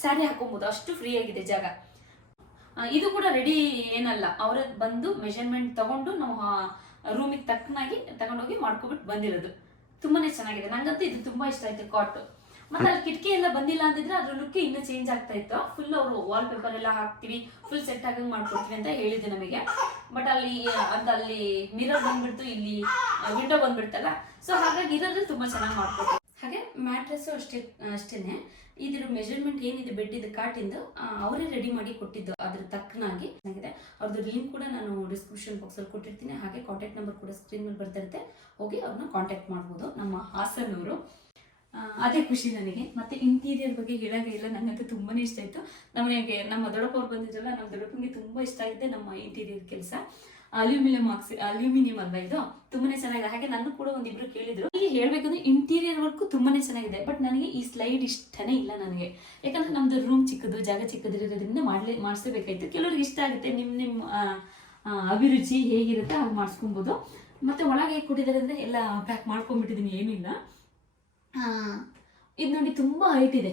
ಸ್ಯಾರಿ ಹಾಕೊಬಹುದು, ಅಷ್ಟು ಫ್ರೀ ಆಗಿದೆ ಜಾಗ. ಇದು ಕೂಡ ರೆಡಿ ಏನಲ್ಲ, ಅವರೇ ಬಂದು ಮೆಜರ್ಮೆಂಟ್ ತಗೊಂಡು ನಾವು ರೂಮಿಗೆ ತಕ್ಕನಾಗಿ ತಗೊಂಡೋಗಿ ಮಾಡ್ಕೊಬಿಟ್ಟು ಬಂದಿರೋದು. ತುಂಬಾನೇ ಚೆನ್ನಾಗಿದೆ. ನಂಗಂತೂ ಇದು ತುಂಬಾ ಇಷ್ಟ ಆಯ್ತು ಕಾಟ್. ಮತ್ತೆ ಅಲ್ಲಿ ಕಿಟಕಿ ಎಲ್ಲ ಬಂದಿಲ್ಲ ಅಂತಿದ್ರೆ ಅದ್ರ ಲುಕ್ ಇನ್ನೂ ಚೇಂಜ್ ಆಗ್ತಾ ಇತ್ತು. ಫುಲ್ ಅವರು ವಾಲ್ ಪೇಪರ್ ಎಲ್ಲ ಹಾಕ್ತಿವಿ, ಫುಲ್ ಸೆಟ್ ಆಗಂಗ್ ಮಾಡ್ಕೊಡ್ತೀವಿ ಅಂತ ಹೇಳಿದ್ರು ನಮಗೆ. ಬಟ್ ಅಲ್ಲಿ ಮಿರರ್ ಬಂದ್ಬಿಡ್ತು, ಇಲ್ಲಿ ವಿಂಡೋ ಬಂದ್ಬಿಡ್ತಲ್ಲ, ಸೊ ಹಾಗಾಗಿ ಇರೋದ್ರೆ ತುಂಬಾ ಚೆನ್ನಾಗಿ ಮಾಡ್ಕೊಡ್ತೀವಿ. ಹಾಗೆ ಮ್ಯಾಟ್ರೆಸ್ ಅಷ್ಟೇನೆ. ಇದ್ರ ಮೆಜರ್ಮೆಂಟ್ ಏನಿದೆ ಬೆಡ್ ಇದು ಕಾಟಿಂದು, ಅವರೇ ರೆಡಿ ಮಾಡಿ ಕೊಟ್ಟಿದ್ದು, ಅದ್ರ ತಕ್ಕನಾಗಿ ಆಗಿದೆ. ಅವ್ರದ್ದು ಲಿಂಕ್ ಕೂಡ ನಾನು ಡಿಸ್ಕ್ರಿಪ್ಷನ್ ಬಾಕ್ಸ್ ಅಲ್ಲಿ ಕೊಟ್ಟಿರ್ತೀನಿ. ಹಾಗೆ ಕಾಂಟ್ಯಾಕ್ಟ್ ನಂಬರ್ ಕೂಡ ಸ್ಕ್ರೀನ್ ಮೇಲೆ ಬರ್ತಾ ಇರುತ್ತೆ, ಹೋಗಿ ಅವ್ರನ್ನ ಕಾಂಟ್ಯಾಕ್ಟ್ ಮಾಡ್ಬೋದು. ನಮ್ಮ ಹಾಸನವರು, ಅದೇ ಖುಷಿ ನನಗೆ. ಮತ್ತೆ ಇಂಟೀರಿಯರ್ ಬಗ್ಗೆ ಹೇಳಾಗ ಇಲ್ಲ, ನನಗಂತೂ ತುಂಬಾನೇ ಇಷ್ಟ ಆಯ್ತು. ನಮ್ಮನೆಗೆ ನಮ್ಮ ದೊಡ್ಡಪ್ಪ ಅವ್ರು ಬಂದಿದ್ರಲ್ಲ, ನಮ್ಮ ದೊಡ್ಡಪ್ಪನಿಗೆ ತುಂಬಾ ಇಷ್ಟ ಆಗಿದೆ ನಮ್ಮ ಇಂಟೀರಿಯರ್ ಕೆಲಸ. ಅಲ್ಯೂಮಿನಿಯಂ ಅಲ್ವಾ ಇದು, ತುಂಬಾನೇ ಚೆನ್ನಾಗಿದೆ. ಹಾಗೆ ನಾನು ಕೂಡ ಒಂದಿಬ್ರು ಕೇಳಿದ್ರು. ಈಗ ಹೇಳ್ಬೇಕಂದ್ರೆ ಇಂಟೀರಿಯರ್ ವರ್ಕ್ ತುಂಬಾನೇ ಚೆನ್ನಾಗಿದೆ. ಬಟ್ ನನಗೆ ಈ ಸ್ಲೈಡ್ ಇಷ್ಟನೇ ಇಲ್ಲ ನನಗೆ, ಯಾಕಂದ್ರೆ ನಮ್ದು ರೂಮ್ ಚಿಕ್ಕದು, ಜಾಗ ಚಿಕ್ಕದಿರೋದ್ರಿಂದ ಮಾಡಿಸಬೇಕಾಯ್ತು. ಕೆಲವ್ರಿಗೆ ಇಷ್ಟ ಆಗುತ್ತೆ, ನಿಮ್ಮ ಅಭಿರುಚಿ ಹೇಗಿರುತ್ತೆ ಹಾಗೆ ಮಾಡಿಸ್ಕೊಬೋದು. ಮತ್ತೆ ಒಳಗೆ ಹೇಗೆ ಕೊಟ್ಟಿದ್ದಾರೆ ಅಂದ್ರೆ ಎಲ್ಲ ಪ್ಯಾಕ್ ಮಾಡ್ಕೊಂಡ್ಬಿಟ್ಟಿದ್ದೀನಿ, ಏನಿಲ್ಲ. ಇದು ನೋಡಿ ತುಂಬಾ ಹೈಟ್ ಇದೆ,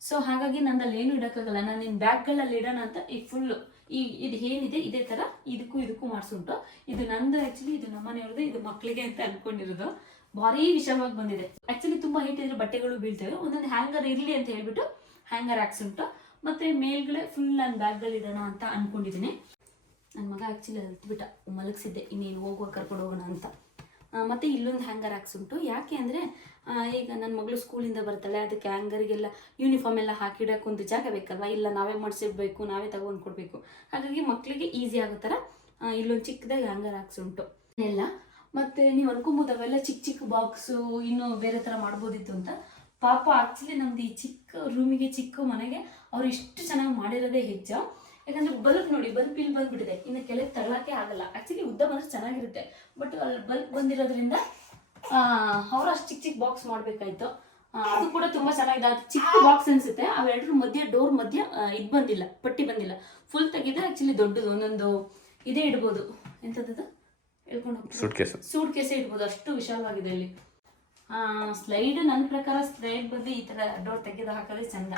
ಸೊ ಹಾಗಾಗಿ ನಂದಲ್ಲಿ ಏನು ಇಡೋಕ್ಕಾಗಲ್ಲ. ನಾನು ಬ್ಯಾಗ್ಗಳಲ್ಲಿ ಇಡೋಣ ಅಂತ ಈ ಫುಲ್ಲು ಇದು ಏನಿದೆ ಇದೇ ತರ ಇದಕ್ಕೂ ಮಾಡಿಸುಂಟು. ಇದು ನಂದು ಆಕ್ಚುಲಿ, ಇದು ನಮ್ಮನೆಯವ್ರದ್ದು, ಇದು ಮಕ್ಕಳಿಗೆ ಅಂತ ಅನ್ಕೊಂಡಿರೋದು. ಭಾರಿ ವಿಶಾಲವಾಗಿ ಬಂದಿದೆ. ಆಕ್ಚುಲಿ ತುಂಬಾ ಹೈಟ್ ಇದ್ರೆ ಬಟ್ಟೆಗಳು ಬೀಳ್ತವೆ. ಒಂದೊಂದು ಹ್ಯಾಂಗರ್ ಇರ್ಲಿ ಅಂತ ಹೇಳ್ಬಿಟ್ಟು ಹ್ಯಾಂಗರ್ ಹಾಕ್ಸುಂಟು. ಮತ್ತೆ ಮೇಲ್ಗಡೆ ಫುಲ್ ನಾನು ಬ್ಯಾಗ್ಗಳು ಇಡೋಣ ಅಂತ ಅನ್ಕೊಂಡಿದ್ದೀನಿ. ನನ್ನ ಮಗ ಆಕ್ಚುಲಿ ಅಲ್ತ್ಬಿಟ್ಟ, ಮಲಗಿಸಿದ್ದೆ ಇನ್ನೇನು ಹೋಗುವ ಕರ್ಕೊಂಡು ಹೋಗೋಣ ಅಂತ. ಮತ್ತೆ ಇಲ್ಲೊಂದು ಹ್ಯಾಂಗರ್ ಹಾಕ್ಸುಂಟು. ಯಾಕೆ ಅಂದರೆ ಈಗ ನನ್ನ ಮಗಳು ಸ್ಕೂಲಿಂದ ಬರ್ತಾಳೆ, ಅದಕ್ಕೆ ಹ್ಯಾಂಗರಿಗೆಲ್ಲ ಯೂನಿಫಾರ್ಮ್ ಎಲ್ಲ ಹಾಕಿಡೋಕೆ ಒಂದು ಜಾಗ ಬೇಕಲ್ವಾ, ಇಲ್ಲ ನಾವೇ ಮಾಡಿಸಿಡ್ಬೇಕು, ನಾವೇ ತಗೊಂಡು ಕೊಡಬೇಕು. ಹಾಗಾಗಿ ಮಕ್ಕಳಿಗೆ ಈಸಿ ಆಗೋ ಥರ ಇಲ್ಲೊಂದು ಚಿಕ್ಕದಾಗಿ ಹ್ಯಾಂಗರ್ ಹಾಕ್ಸುಂಟು ಎಲ್ಲ. ಮತ್ತು ನೀವು ಅನ್ಕೊಬೋದು ಅವೆಲ್ಲ ಚಿಕ್ಕ ಚಿಕ್ಕ ಬಾಕ್ಸು ಇನ್ನೂ ಬೇರೆ ಥರ ಮಾಡ್ಬೋದಿತ್ತು ಅಂತ. ಪಾಪ ಆಕ್ಚುಲಿ ನಮ್ದು ಈ ಚಿಕ್ಕ ರೂಮಿಗೆ, ಚಿಕ್ಕ ಮನೆಗೆ ಅವ್ರು ಇಷ್ಟು ಚೆನ್ನಾಗಿ ಮಾಡಿರೋದೇ ಹೆಚ್ಚು. ಯಾಕಂದ್ರೆ ಬಲ್ಬ್ ನೋಡಿ, ಬಲ್ಬ್ ಇಲ್ಲಿ ಬಂದ್ಬಿಟ್ಟಿದೆ, ಇನ್ನು ಕೆಳಗೆ ತಳ್ಳಕ್ಕೆ ಆಗಲ್ಲ. ಆಕ್ಚುಲಿ ಉದ್ದ ಬಂದ್ರೆ ಚೆನ್ನಾಗಿರುತ್ತೆ, ಬಟ್ ಅಲ್ಲಿ ಬಲ್ಬ್ ಬಂದಿರೋದ್ರಿಂದ ಅವ್ರು ಅಷ್ಟು ಚಿಕ್ಕ ಚಿಕ್ಕ ಬಾಕ್ಸ್ ಮಾಡಬೇಕಾಯ್ತು. ಅದು ಕೂಡ ತುಂಬಾ ಚೆನ್ನಾಗಿದೆ. ಅದು ಚಿಕ್ಕ ಬಾಕ್ಸ್ ಅನ್ಸುತ್ತೆ, ಅವೆರಡರ ಮಧ್ಯೆ ಡೋರ್ ಮಧ್ಯೆ ಇದು ಬಂದಿಲ್ಲ, ಪಟ್ಟಿ ಬಂದಿಲ್ಲ. ಫುಲ್ ತೆಗೆದ್ರೆ ಆಕ್ಚುಲಿ ದೊಡ್ಡದು ಒಂದೊಂದು ಇದೇ ಇಡ್ಬೋದು. ಎಂಥದ್ದು ಹೇಳ್ಕೊಂಡು ಹೋಗ್ತೀವಿ, ಸೂಟ್ ಕೇಸೇ ಇಡ್ಬೋದು, ಅಷ್ಟು ವಿಶಾಲವಾಗಿದೆ ಇಲ್ಲಿ. ಸ್ಲೈಡ್ ನನ್ನ ಪ್ರಕಾರ ಸ್ಲೈಡ್ ಬಂದು ಈ ತರ ಡೋರ್ ತೆಗೆದು ಹಾಕೋದೇ ಚಂದ.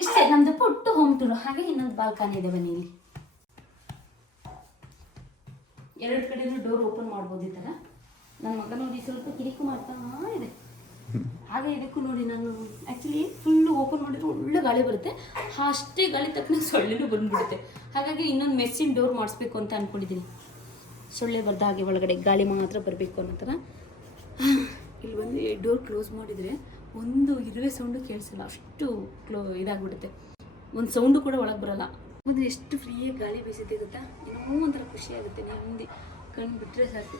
ಇಷ್ಟೇ ನಮ್ದು ಪುಟ್ಟು ಹೋಮ್ ಟೂರ್. ಹಾಗೆ ಇನ್ನೊಂದು ಬಾಲ್ಕನಿ ಇದೆ, ಬನ್ನಿ ಇಲ್ಲಿ. ಎರಡು ಕಡೆನೂ ಡೋರ್ ಓಪನ್ ಮಾಡ್ಬೋದು ಈ ಥರ. ನನ್ನ ಮಗ ನೋಡಿ ಸ್ವಲ್ಪ ಕಿರಿಕು ಮಾಡ್ತಾ ಇದೆ. ಹಾಗೆ ಇದಕ್ಕೂ ನೋಡಿ, ನಾನು ಆ್ಯಕ್ಚುಲಿ ಫುಲ್ಲು ಓಪನ್ ಮಾಡಿದ್ರೆ ಒಳ್ಳೆ ಗಾಳಿ ಬರುತ್ತೆ, ಅಷ್ಟೇ ಗಾಳಿ ತಕ್ಕನ ಸೊಳ್ಳೆನೂ ಬಂದ್ಬಿಡುತ್ತೆ. ಹಾಗಾಗಿ ಇನ್ನೊಂದು ಮೆಸ್ಸಿನ ಡೋರ್ ಮಾಡಿಸ್ಬೇಕು ಅಂತ ಅಂದ್ಕೊಂಡಿದ್ದೀನಿ. ಸೊಳ್ಳೆ ಬರ್ದ ಹಾಗೆ ಒಳಗಡೆ ಗಾಳಿ ಮಾತ್ರ ಬರಬೇಕು ಅನ್ನೋ ಥರ. ಇಲ್ಲಿ ಬಂದು ಡೋರ್ ಕ್ಲೋಸ್ ಮಾಡಿದರೆ ಒಂದು ಇರುವೆ ಸೌಂಡು ಕೇಳಿಸಲ್ಲ, ಅಷ್ಟು ಇದಾಗ್ಬಿಡುತ್ತೆ. ಒಂದು ಸೌಂಡು ಕೂಡ ಒಳಗೆ ಬರಲ್ಲ. ಅಂದರೆ ಎಷ್ಟು ಫ್ರೀಯಾಗಿ ಗಾಳಿ ಬೀಸುತ್ತೆ ಗೊತ್ತಾ, ಏನೋ ಒಂಥರ ಖುಷಿ ಆಗುತ್ತೆ. ನೆಮ್ಮದಿ ಕಣ್ಣು ಬಿಟ್ಟರೆ ಸಾಕು.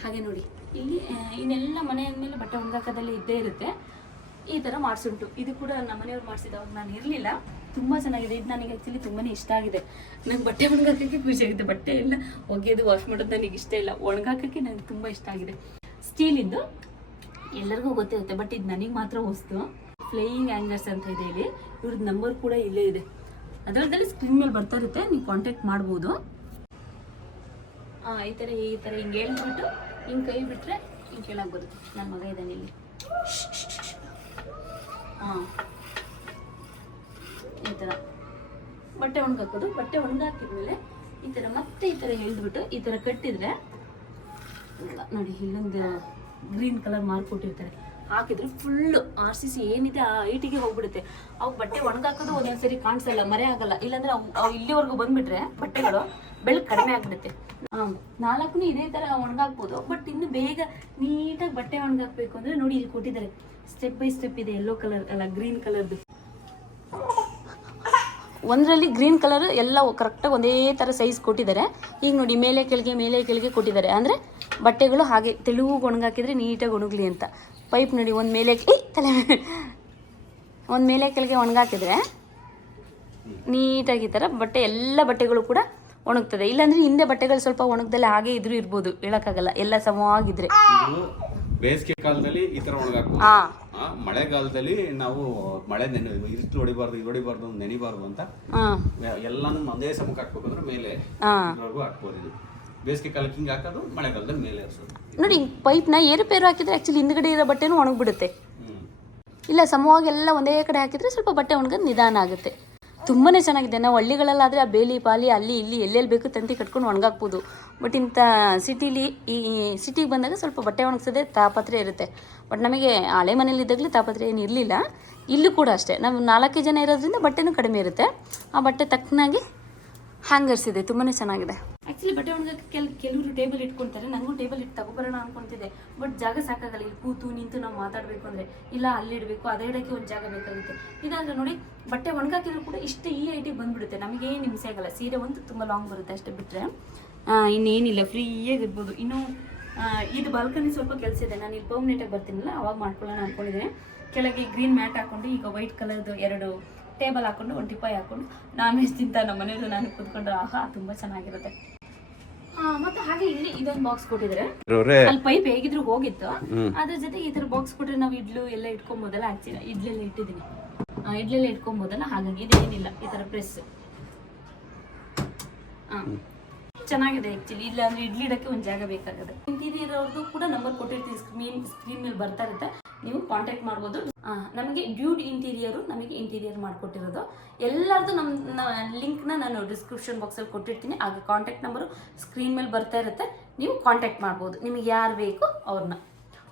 ಹಾಗೆ ನೋಡಿ ಇಲ್ಲಿ ಇನ್ನೆಲ್ಲ ಮನೆ ಅಂದಮೇಲೆ ಬಟ್ಟೆ ಒಣಗಾಕೋದಲ್ಲಿ ಇದ್ದೇ ಇರುತ್ತೆ. ಈ ಥರ ಮಾಡಿಸುಂಟು. ಇದು ಕೂಡ ನಮ್ಮ ಮನೆಯವ್ರು ಮಾಡಿಸಿದ, ಅವಾಗ ನಾನು ಇರಲಿಲ್ಲ. ತುಂಬ ಚೆನ್ನಾಗಿದೆ. ಇದು ನನಗೆ ಆ್ಯಕ್ಚುಲಿ ತುಂಬಾ ಇಷ್ಟ ಆಗಿದೆ. ನಂಗೆ ಬಟ್ಟೆ ಒಣಗಾಕೋಕ್ಕೆ ಖುಷಿ ಆಗುತ್ತೆ. ಬಟ್ಟೆ ಎಲ್ಲ ಒಗೆಯೋದು ವಾಶ್ ಮಾಡೋದು ನನಗೆ ಇಷ್ಟ ಇಲ್ಲ, ಒಣಗಾಕೋಕ್ಕೆ ನನಗೆ ತುಂಬ ಇಷ್ಟ ಆಗಿದೆ. ಸ್ಟೀಲಿದ್ದು ಎಲ್ಲರಿಗೂ ಗೊತ್ತಿರುತ್ತೆ, ಬಟ್ ಇದು ನನಗೆ ಮಾತ್ರ ಹೊಸ್ತು. ಫ್ಲೈಯಿಂಗ್ ಹ್ಯಾಂಗರ್ಸ್ ಅಂತ ಇದೆ ಇಲ್ಲಿ. ಇವ್ರದ್ದು ನಂಬರ್ ಕೂಡ ಇಲ್ಲೇ ಇದೆ, ಅದರದ್ದಲ್ಲಿ ಸ್ಕ್ರೀನ್ ಮೇಲೆ ಬರ್ತಾ ಇರುತ್ತೆ, ನೀವು ಕಾಂಟ್ಯಾಕ್ಟ್ ಮಾಡ್ಬೋದು. ಈ ಥರ ಹಿಂಗೆ ಹೇಳ್ಬಿಟ್ಟು ಹಿಂಗೆ ಕೈ ಬಿಟ್ಟರೆ ಹಿಂಗೆ ಕೇಳಾಕ್ ಬರುತ್ತೆ. ನನ್ನ ಮಗ ಇದ್ದಾನೆ ಇಲ್ಲಿ. ಈ ಥರ ಬಟ್ಟೆ ಒಣಗಾಕೋದು. ಬಟ್ಟೆ ಒಣಗಾಕಿದ್ಮೇಲೆ ಈ ಥರ ಮತ್ತೆ ಈ ಥರ ಎಳ್ದ್ಬಿಟ್ಟು ಈ ಥರ ಕಟ್ಟಿದರೆ ನೋಡಿ, ಇಲ್ಲೊಂದು ಗ್ರೀನ್ ಕಲರ್ ಮಾರ್ಕ್ ಕೊಟ್ಟಿರ್ತಾರೆ, ಹಾಕಿದ್ರೆ ಫುಲ್ಲು RCC ಏನಿದೆ ಆ ಹೈಟಿಗೆ ಹೋಗ್ಬಿಡುತ್ತೆ. ಅವು ಬಟ್ಟೆ ಒಣಗಾಕೋದು ಒಂದೊಂದ್ಸರಿ ಕಾಣಿಸಲ್ಲ, ಮರೆ ಆಗಲ್ಲ. ಇಲ್ಲಾಂದ್ರೆ ಅವು ಇಲ್ಲಿವರೆಗೂ ಬಂದ್ಬಿಟ್ರೆ ಬಟ್ಟೆಗಳು ಬೆಳಕು ಕಡಿಮೆ ಆಗ್ಬಿಡುತ್ತೆ. 4 ಇದೇ ಥರ ಒಣಗಾಕ್ಬೋದು, ಬಟ್ ಇನ್ನು ಬೇಗ ನೀಟಾಗಿ ಬಟ್ಟೆ ಒಣಗಾಕ್ಬೇಕು ಅಂದರೆ ನೋಡಿ ಇಲ್ಲಿ ಕೊಟ್ಟಿದ್ದಾರೆ, ಸ್ಟೆಪ್ ಬೈ ಸ್ಟೆಪ್ ಇದೆ. ಯೆಲ್ಲೋ ಕಲರ್ ಅಲ್ಲ, ಗ್ರೀನ್ ಕಲರ್ದು. ಒಂದರಲ್ಲಿ ಗ್ರೀನ್ ಕಲರ್ ಎಲ್ಲ ಕರೆಕ್ಟಾಗಿ ಒಂದೇ ಥರ ಸೈಜ್ ಕೊಟ್ಟಿದ್ದಾರೆ. ಈಗ ನೋಡಿ ಮೇಲೆ ಕೆಳಗೆ ಕೊಟ್ಟಿದ್ದಾರೆ, ಅಂದರೆ ಬಟ್ಟೆಗಳು ಹಾಗೆ ತೆಳುವು ಒಣಗಾಕಿದ್ರೆ ನೀಟಾಗಿ ಒಣಗಲಿ ಅಂತ. ಪೈಪ್ ನೋಡಿ, ಒಂದು ಮೇಲೆ ಕೆಳಗೆ ಒಣಗಾಕಿದ್ರೆ ನೀಟಾಗಿ ಈ ಥರ ಬಟ್ಟೆ ಎಲ್ಲ ಬಟ್ಟೆಗಳು ಕೂಡ ಒಣಗ್ತದೆ. ಇಲ್ಲಾಂದ್ರೆ ಹಿಂದೆ ಬಟ್ಟೆಗಳು ಸ್ವಲ್ಪ ಒಣಗದಲ್ಲೇ ಹಾಗೆ ಇದ್ರೂ ಇರ್ಬೋದು, ಹೇಳಕ್ಕಾಗಲ್ಲ, ಎಲ್ಲ ಸಮವಾಗಿದ್ರೆ. ಬೇಸಿಗೆ ಕಾಲದಲ್ಲಿ ಈ ತರ ಒಣಗಾಕ್ಬೋದು. ಮಳೆಗಾಲದಲ್ಲಿ ನಾವು ಮಳೆ ಇಷ್ಟು ಹೊಡಿಬಾರ್ದು ನೆನಿಬಾರ್ದು ಅಂತ ಎಲ್ಲಾನು ಒಂದೇ ಸಮಕ್ಕೆ ಹಾಕ್ಬೇಕು ಅಂದ್ರೆ ಮೇಲೆ ಹಾಕ್ಬೋದು. ಇದು ಬೇಸಿಗೆ ಕಾಲಕ್ಕೆ ಹಿಂಗೆ ಹಾಕೋದು, ಮಳೆಗಾಲದಲ್ಲಿ ಮೇಲೆ ಹರಿಸೋದು. ನೋಡಿ ಪೈಪ್ನ ಏರುಪೇರು ಹಾಕಿದ್ರೆ ಆಕ್ಚುಲಿ ಹಿಂದ್ಗಡೆ ಇರೋ ಬಟ್ಟೆನೂ ಒಣಗ್ಬಿಡುತ್ತೆ. ಇಲ್ಲ ಸಮವಾಗಿ ಎಲ್ಲ ಒಂದೇ ಕಡೆ ಹಾಕಿದ್ರೆ ಸ್ವಲ್ಪ ಬಟ್ಟೆ ಒಣಗೋದು ನಿಧಾನ ಆಗುತ್ತೆ. ತುಂಬಾ ಚೆನ್ನಾಗಿದೆ. ನಾವು ಹಳ್ಳಿಗಳಲ್ಲಾದರೆ ಆ ಬೇಲಿ ಪಾಲಿ ಅಲ್ಲಿ ಇಲ್ಲಿ ಎಲ್ಲೆಲ್ಲಿ ಬೇಕು ತಂತಿ ಕಟ್ಕೊಂಡು ಒಣಗಾಕ್ಬೋದು. ಬಟ್ ಇಂಥ ಸಿಟಿಗೆ ಬಂದಾಗ ಸ್ವಲ್ಪ ಬಟ್ಟೆ ಒಣಗಿಸೋದೇ ತಾಪತ್ರೆ ಇರುತ್ತೆ. ಬಟ್ ನಮಗೆ ಹಳೆ ಮನೇಲಿ ಇದ್ದಾಗಲೇ ತಾಪತ್ರೆ ಏನು ಇರಲಿಲ್ಲ. ಇಲ್ಲೂ ಕೂಡ ಅಷ್ಟೇ, ನಾವು 4 ಜನ ಇರೋದ್ರಿಂದ ಬಟ್ಟೆನೂ ಕಡಿಮೆ ಇರುತ್ತೆ. ಆ ಬಟ್ಟೆ ತಕ್ಕನಾಗಿ ಹ್ಯಾಂಗರ್ಸ್ ಇದೆ, ತುಂಬಾ ಚೆನ್ನಾಗಿದೆ. ಆ್ಯಕ್ಚುಲಿ ಬಟ್ಟೆ ಒಣಗಕ್ಕೆ ಕೆಲವರು ಟೇಬಲ್ ಇಟ್ಕೊಳ್ತಾರೆ. ನನಗೂ ಟೇಬಲ್ ಇಟ್ಟು ತಗೊಬರೋಣ ಅಂದ್ಕೊತಿದ್ದೆ, ಬಟ್ ಜಾಗ ಸಾಕಾಗಲ್ಲ. ಇಲ್ಲಿ ಕೂತು ನಿಂತು ನಾವು ಮಾತಾಡಬೇಕು ಅಂದರೆ, ಇಲ್ಲ ಅಲ್ಲಿಡಬೇಕು, ಅದೇ ಇಡೋಕ್ಕೆ ಒಂದು ಜಾಗ ಬೇಕಾಗುತ್ತೆ. ಇದಾದರೆ ನೋಡಿ ಬಟ್ಟೆ ಒಣಗಾಕಿದ್ರು ಕೂಡ ಇಷ್ಟು ಈ ಐಟಿಗೆ ಬಂದುಬಿಡುತ್ತೆ, ನಮಗೇನು ಹಿಂಸೆ ಆಗಲ್ಲ. ಸೀರೆ ಒಂದು ತುಂಬ ಲಾಂಗ್ ಬರುತ್ತೆ ಅಷ್ಟೇ, ಬಿಟ್ಟರೆ ಇನ್ನೇನಿಲ್ಲ, ಫ್ರೀಯಾಗಿರ್ಬೋದು. ಇನ್ನು ಇದು ಬಾಲ್ಕನಿ ಸ್ವಲ್ಪ ಕೆಲಸ ಇದೆ, ನಾನು ಇಲ್ಲಿ ಪರ್ಮನೆಂಟಾಗಿ ಬರ್ತೀನಲ್ಲ ಅವಾಗ ಮಾಡ್ಕೊಳ್ಳೋಣ ಅಂದ್ಕೊಂಡಿದ್ದೀನಿ. ಕೆಳಗೆ ಗ್ರೀನ್ ಮ್ಯಾಟ್ ಹಾಕ್ಕೊಂಡು, ಈಗ ವೈಟ್ ಕಲರ್ದು 2 ಟೇಬಲ್ ಹಾಕ್ಕೊಂಡು, 1 ಟಿಪಾಯಿ ಹಾಕ್ಕೊಂಡು ನಾನ್ ವೆಜ್ ತಿಂತ ನಮ್ಮ ಮನೆಯಲ್ಲೂ ನಾನು ಕೂತ್ಕೊಂಡ್ರೆ ತುಂಬ ಚೆನ್ನಾಗಿರುತ್ತೆ. ಮತ್ತೆ ಹಾಗೆ ಇಲ್ಲಿ ಇದೊಂದು ಬಾಕ್ಸ್ ಕೊಟ್ಟಿದ್ರೆ, ಅಲ್ಲಿ ಪೈಪ್ ಹೇಗಿದ್ರು ಹೋಗಿತ್ತು, ಅದ್ರ ಜೊತೆಗೆ ಈ ತರ ಬಾಕ್ಸ್ ಕೊಟ್ರೆ ನಾವು ಇಡ್ಲು ಎಲ್ಲ ಇಟ್ಕೊಬೋದಲ್ಲ. ಆಕ್ಚುಲಿ ಇಡ್ಲೆಲ್ಲ ಇಟ್ಟಿದ್ದೀನಿ, ಇಡ್ಲೆಲ್ಲ ಇಟ್ಕೊಬೋದಲ್ಲ. ಹಾಗಾಗಿ ಇದೇನಿಲ್ಲ, ಈ ತರ ಪ್ರೆಸ್ ಚೆನ್ನಾಗಿದೆ ಆ್ಯಕ್ಚುಲಿ. ಇಲ್ಲ ಅಂದರೆ ಇಡ್ಲಿ ಇಡೋಕ್ಕೆ ಒಂದು ಜಾಗ ಬೇಕಾಗುತ್ತೆ. ಇಂಟೀರಿಯರ್ ಅವ್ರದ್ದು ಕೂಡ ನಂಬರ್ ಕೊಟ್ಟಿರ್ತೀವಿ, ಸ್ಕ್ರೀನ್ ಮೇಲೆ ಬರ್ತಾ ಇರುತ್ತೆ, ನೀವು ಕಾಂಟ್ಯಾಕ್ಟ್ ಮಾಡ್ಬೋದು. ನಮಗೆ ಡ್ಯೂಡ್ ಇಂಟೀರಿಯರು ನಮಗೆ ಇಂಟೀರಿಯರ್ ಮಾಡಿಕೊಟ್ಟಿರೋದು. ಎಲ್ಲರದ್ದು ನಮ್ಮ ಲಿಂಕ್ನ ನಾನು ಡಿಸ್ಕ್ರಿಪ್ಷನ್ ಬಾಕ್ಸಲ್ಲಿ ಕೊಟ್ಟಿರ್ತೀನಿ. ಹಾಗೆ ಕಾಂಟ್ಯಾಕ್ಟ್ ನಂಬರು ಸ್ಕ್ರೀನ್ ಮೇಲೆ ಬರ್ತಾ ಇರುತ್ತೆ, ನೀವು ಕಾಂಟ್ಯಾಕ್ಟ್ ಮಾಡ್ಬೋದು ನಿಮಗೆ ಯಾರು ಬೇಕೋ ಅವ್ರನ್ನ.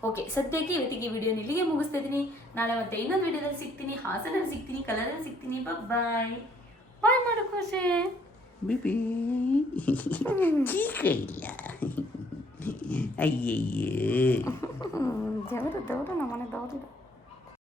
ಓಕೆ, ಸದ್ಯಕ್ಕೆ ಇವತ್ತಿಗೆ ವಿಡಿಯೋನ ಇಲ್ಲಿಗೆ ಮುಗಿಸ್ತಾ ಇದ್ದೀನಿ. ನಾಳೆ ಮತ್ತೆ ಇನ್ನೊಂದು ವಿಡಿಯೋದಲ್ಲಿ ಸಿಗ್ತೀನಿ, ಹಾಸನಲ್ಲಿ ಸಿಗ್ತೀನಿ, ಕಲರಲ್ಲಿ ಸಿಗ್ತೀನಿ. ಬಾಯ್ ಬಾಯ್ ಮಾಡು ಖುಷಿ ಬೇಬಿ ಚೀಕ ಇಲ್ಲ ಅಯ್ಯಯ್ಯೋ ದೇವರು ನಮ್ಮನೆ ದೌರಿಲ್ಲ.